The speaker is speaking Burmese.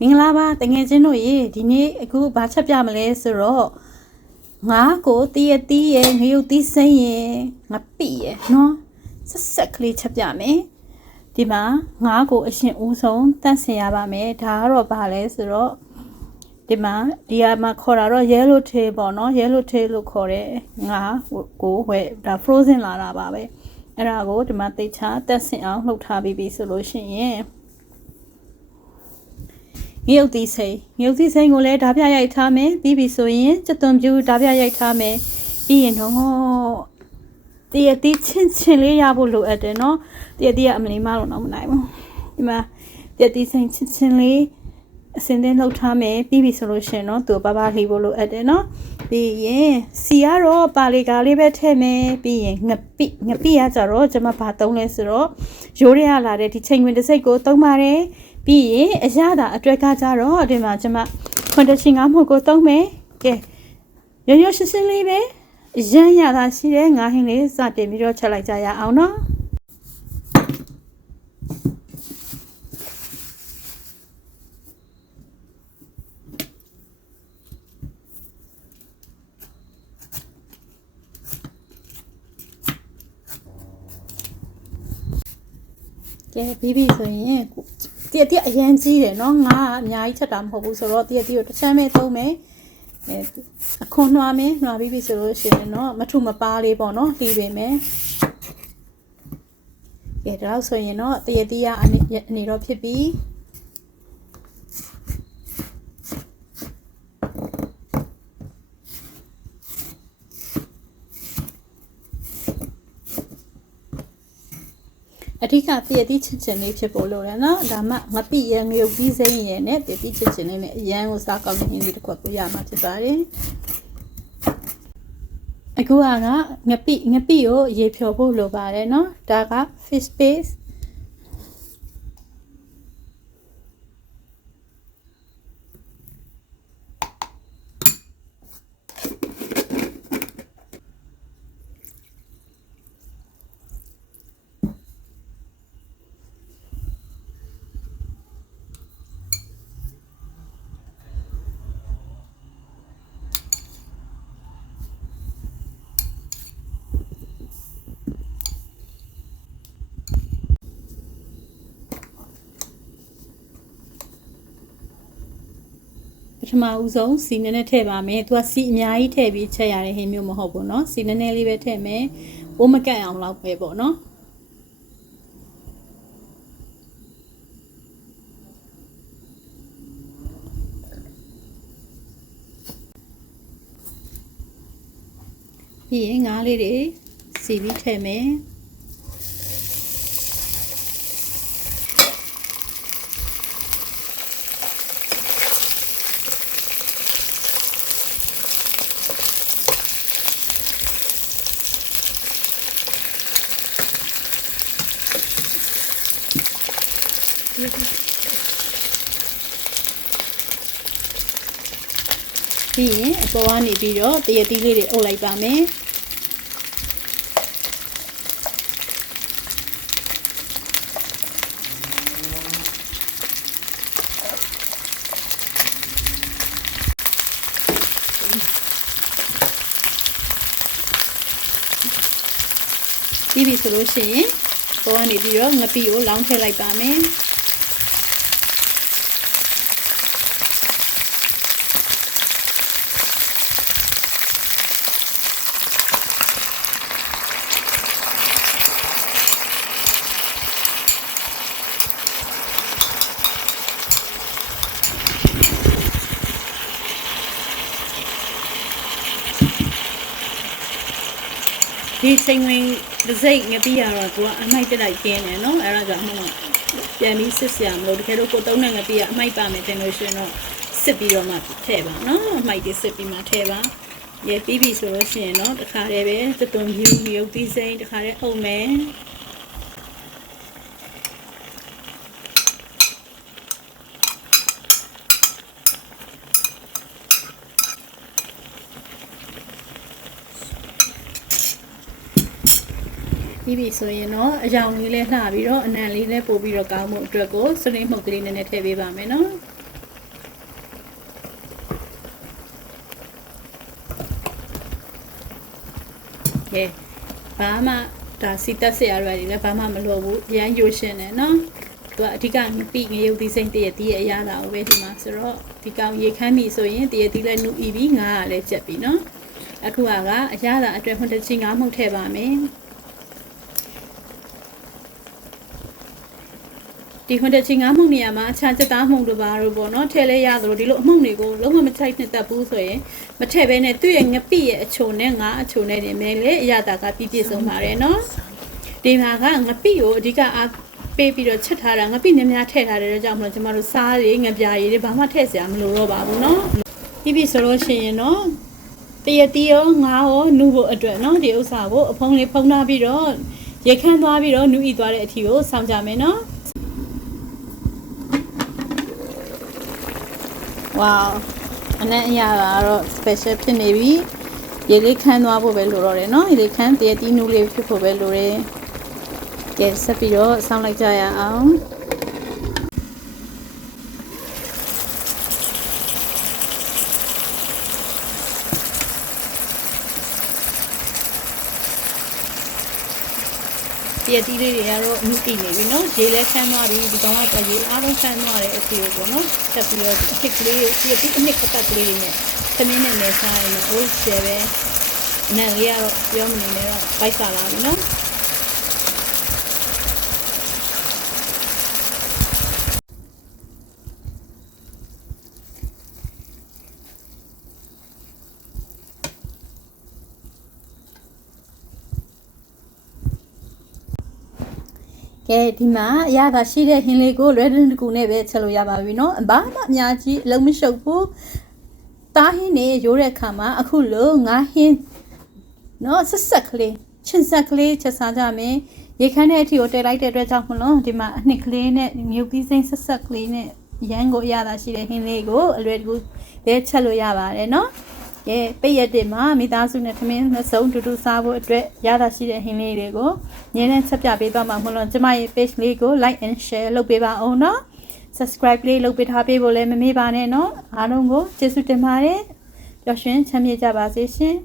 မင်္ဂလာပါတငယ်ချင်းတို့ရေဒီနေ့အခုဘာချက်ပြမလဲဆိုတော့ငါးကိုတည့်တီးရဲ့ငရုတ်သီးစိမ့်ရဲ့ငါပိရဲ့နော်ဆက်ကလေးချက်ပြမယ်ဒီမှာငါးကိုအရှင်ဦးဆုံးတန့်စင်ရပါမယ်ဒါကတော့ဘာလဲဆိုတော့ဒီမှာခေါ်တာတော့ Yellowtail ပေါ့နော် Yellowtail လို့ခေါ်တဲ့ငါးကိုဝယ်ဒါ frozen လာတာပါပဲအဲ့ဒါကိုဒီမှာတိတ်ချတန့်စင်အောင်လှုပ်ထားပြီးပြီဆိုလို့ရှိရင်ငရုတ်သီးစိမ့်ကိုလည်းဓာပြရိုက်ထားမယ်ပြီးပြီဆိုရင်ကြက်သွန်ပြူဓာပြရိုက်ထားမယ်ပြီးရင်တော့တည့်တီးချင်းလေးရဖို့လိုအပ်တယ်နော်တည့်တီးကအမလီမလို့တော့မနိုင်ဘူးဒီမှာတည့်တီးစိမ့်ချင်းလေးအစင်းတင်းလှုပ်ထားမယ်ပြီးပြီဆိုလို့ရှိရင်တော့သူပါလှီဖို့လိုအပ်တယ်နော်ပြီးရင်စီကတော့ပါလီကာလေးပဲထည့်မယ်ပြီးရင်ငပိကကြတော့ကျွန်မဘာသုံးလဲဆိုတော့ရိုးရလာတဲ့ဒီချိန်ဝင်တစ်စိတ်ကိုသုံးပါတယ်ပြီးရင်အရသာအတွက်ကကြတော့ဒီမှာကျွန်မခွန်တချင်ငါမှုကိုသုံးမယ်ကဲရိုးရှင်းလေးပဲရမ်းရတာရှိတယ်ငါဟင်းလေးစတင်ပြီးတော့ချက်လိုက်ကြရအောင်နော်ကဲပြီးပြီဆိုရင်တည့်အရန်ကြီးတယ်နော်ငါအများကြီးချက်တာမဟုတ်ဘူးဆိုတော့တည့်ကိုတစ်ချမ်းပဲသုံးမယ်အခွန်နှွားမယ်နှွားပြီးပြီဆိုလို့ရှိရင်တော့မထုမပါလေးပေါ့နော်ပြီးပြီမယ်ကဲဒါတော့ဆိုရင်တော့တည့်ကအနေတော့ဖြစ်ပြီအဓိကတည့်တီးချင်းလေးဖြစ်ဖို့လိုတယ်နော်ဒါမှငပိရငရုတ်ပြီးစိမ့်ရနဲ့တည့်တီးချင်းလေးနဲ့အရန်ကိုစားကောင်းတဲ့ဟင်းလေးတစ်ခွက်ကိုရမှာဖြစ်ပါတယ်အခုကငပိကိုရေဖြော်ဖို့လိုပါတယ်နော်ဒါက fish pasteပထမဦးဆုံးစီနည်းနည်းထည့်ပါမယ်သူကစီအများကြီးထည့်ပြီးချက်ရတဲ့ဟင်းမျိုးမဟုတ်ဘူးเนาะစီနည်းနည်းလေးပဲထည့်မယ်ဘိုးမကန့်အောင်လောက်ပဲပေါ့เนาะပြီးရင်ငါးလေးတွေစီပြီးထည့်မယ်ပြီးရင်အပေါ်ကနေပြီးတော့တည့်တီးလေးတွေအုပ်လိုက်ပါမယ်ပြီးပြီဆိုလို့ရှိရင်ပေါ်ကနေပြီးတော့ငပိကိုလောင်းထည့်လိုက်ပါမယ်ဒီချိန်ဝင်တစ်စိတ်ငပိရတော့သူကအမိုက်တက်လိုက်ကင်းတယ်နော်အဲ့ဒါကြောင့်မို့ပြန်ပြီးစစ်စရာမလိုတကယ်လို့ကိုသုံးတဲ့ငပိကအမိုက်ပါမယ်တင်လို့ရှိရင်တော့စစ်ပြီးတော့မှထည့်ပါနော်အမိုက်တွေစစ်ပြီးမှထည့်ပါရေပြီးပြီဆိုလို့ရှိရင်တော့တခါတည်းပဲတသွန်ဖြူရုပ်သီးစိမ့်တခါတည်းအုပ်မယ်ပြီးပြီဆိုရင်တော့အယောင်လေးလည်းလှပြီးတော့အနံလေးလည်းပို့ပြီးတော့ကောင်းမှုအတွက်ကိုစလင်းမှုတ်ကလေးနည်းနည်းထည့်ပေးပါမယ်နော် ကဲဘာမှဒါစီတက်စရာတွေလည်းဘာမှမလိုဘူးရမ်းရိုးရှင်းတယ်နော်သူကအဓိကငပိငရုတ်သီးစိမ့်တရတီးရဲ့အရာတာကိုပဲဒီမှာဆိုတော့ဒီကောင်ရေခမ်းပြီဆိုရင်တရတီးလည်းနူအီပြီးငါးကလည်းကျက်ပြီနော်အခုကအရာတာအတွက်ဟွန်းတချင်းငါးမှုတ်ထည့်ပါမယ်ဒီဟွန်းတချင်းငါးမှုတ်နေရာမှာအခြားစက်သားမှုတ်တို့ပါတော့ပေါ့နော်ထည့်လဲရသလိုဒီလိုအမှုတ်တွေကိုလုံးဝမချိုက်နှစ်သက်ဘူးဆိုရင်မထည့်ဘဲနဲ့သူ့ရဲ့ငပိရဲ့အချုံနဲ့ငါးအချုံနဲ့နေမယ်လေအရာတာကပြည့်ပြည့်စုံပါတယ်နော်ဒီမှာကငပိကိုအဓိကအားပေးပြီးတော့ချက်ထားတာငပိများများထည့်ထားတဲ့အတွက်ကြောင့်မလို့ကျမတို့စားတွေငပြားရည်တွေဘာမှထည့်စရာမလိုတော့ပါဘူးနော်ပြီးပြီဆိုလို့ရှိရင်နော်တရတီးရောငါးရောနူဖို့အတွက်နော်ဒီဥစ္စာကိုအဖုံးလေးဖုံးထားပြီးတော့ရေခမ်းသွားပြီးတော့နူဤသွားတဲ့အထီကိုစောင့်ကြမယ်နော်ဝေါအနက်အရာကတော့ special ဖြစ်နေပြီရေလေးခမ်းသွားဖို့ပဲလိုတော့တယ်နော်ရေလေးခမ်းတရတီးနူလေးဖြစ်ဖို့ပဲလိုတယ်ကဲဆက်ပြီးတော့စောင့်လိုက်ကြရအောင်တရတီးလေးတွေကတော့နူတည်နေပြီနော်ရေလည်းခမ်းသွားပြီဒီကောင်ကရေအားလုံးခမ်းသွားတဲ့အထီကိုပေါ့နော်ဆက်ပြီးတော့အစ်ကလေးတရတီးအနှစ်ပတ်ကလေးနဲ့သမင်းနဲ့နေစားရင်တော့အိုးကျဲပဲအနက်လေးကတော့ပြောမနေနဲ့တော့ပိုက်စားလာပြီနော်ကဲဒီမှာအရသာရှိတဲ့ဟင်းလေးကိုလွယ်တွင်တကူနဲ့ပဲချက်လို့ရပါပြီเนาะဘာမှအများကြီးအလုံးမရှုပ်ဘူးတားဟင်းနဲ့ရိုးတဲ့ခါမှာအခုလိုငါးဟင်းเนาะဆက်ဆက်ကလေးချင်းဆက်ကလေးချက်စားကြမယ်ရေခမ်းတဲ့အထီကိုတည်လိုက်တဲ့အတွက်ကြောင့်မလို့ဒီမှာအနှစ်ကလေးနဲ့မြုပ်ပြီးစိမ့်ဆက်ဆက်ကလေးနဲ့ရမ်းကိုအရသာရှိတဲ့ဟင်းလေးကိုအလွယ်တကူပဲချက်လို့ရပါတယ်เนาะကဲပိတ်ရက်တင်မှာမိသားစုနဲ့သမင်းနှစ်စုံတူတူစားဖို့အတွက်ရတာရှိတဲ့ဟင်းလေးတွေကိုညနေချက်ပြပေးသွားမှာမလို့ကျမရဲ့ page လေးကို like and share လုပ်ပေးပါအောင်နော် subscribe လေးလုပ်ပေးထားပေးဖို့လည်းမမေ့ပါနဲ့နော်အားလုံးကိုကျေးဇူးတင်ပါတယ်ပျော်ရွှင်ချမ်းမြေ့ကြပါစေရှင်